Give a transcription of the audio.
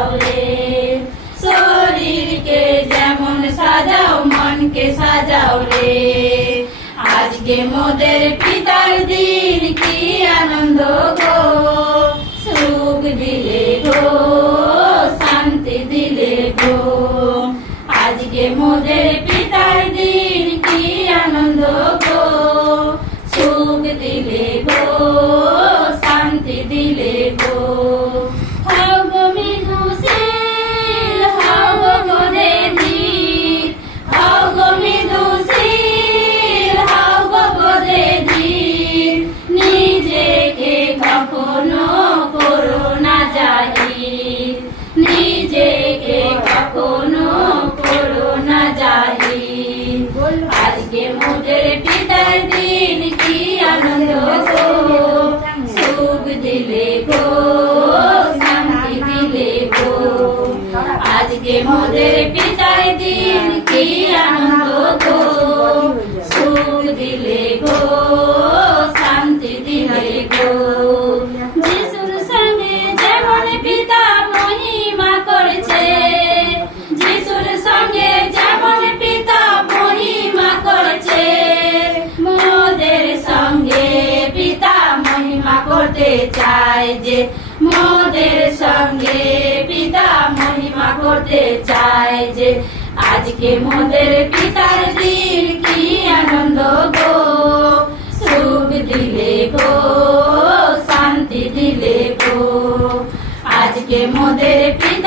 সাজাও রে। শরীরকে যেমন সাজাও মনকে সাজাও রে। আজকে মোদের পিতার দিন কি আনন্দ গো, সুখ দিলে গো শান্তি দিলে গো। আজকে মোদের পিতার দিন কি আনন্দ গো, সুখ দিলে গো শান্তি দিলে গো। হাও গো মৃদুশীল হাও গো বোধে ধীর, হাও গো মৃদুশীল হাও গো বোধে ধীর। নিজেকে কখনো করো না জাহির, নিজেকে কখনো করো না জাহির। আজকে মোদের পিতার দিন কি আনন্দ গো, সুখ দিলে গো শান্তি দিলে গো। আজকে মোদের পিতার দিন কি আনন্দ গো, সুখ দিলে গো শান্তি দিলে গো। যিশুর সঙ্গে যেমন পিতা মহিমা করেছে, যিশুর সঙ্গে যেমন পিতা মহিমা করেছে, মোদের সঙ্গে পিতা মহিমা করতে চায় যে। মোদের সঙ্গে পিতা মহিমা করতে চায় যে। আজকে মোদের পিতার দিন কি আনন্দ গো, সুখ দিলে গো শান্তি দিলে গো। আজকে মোদের পিতা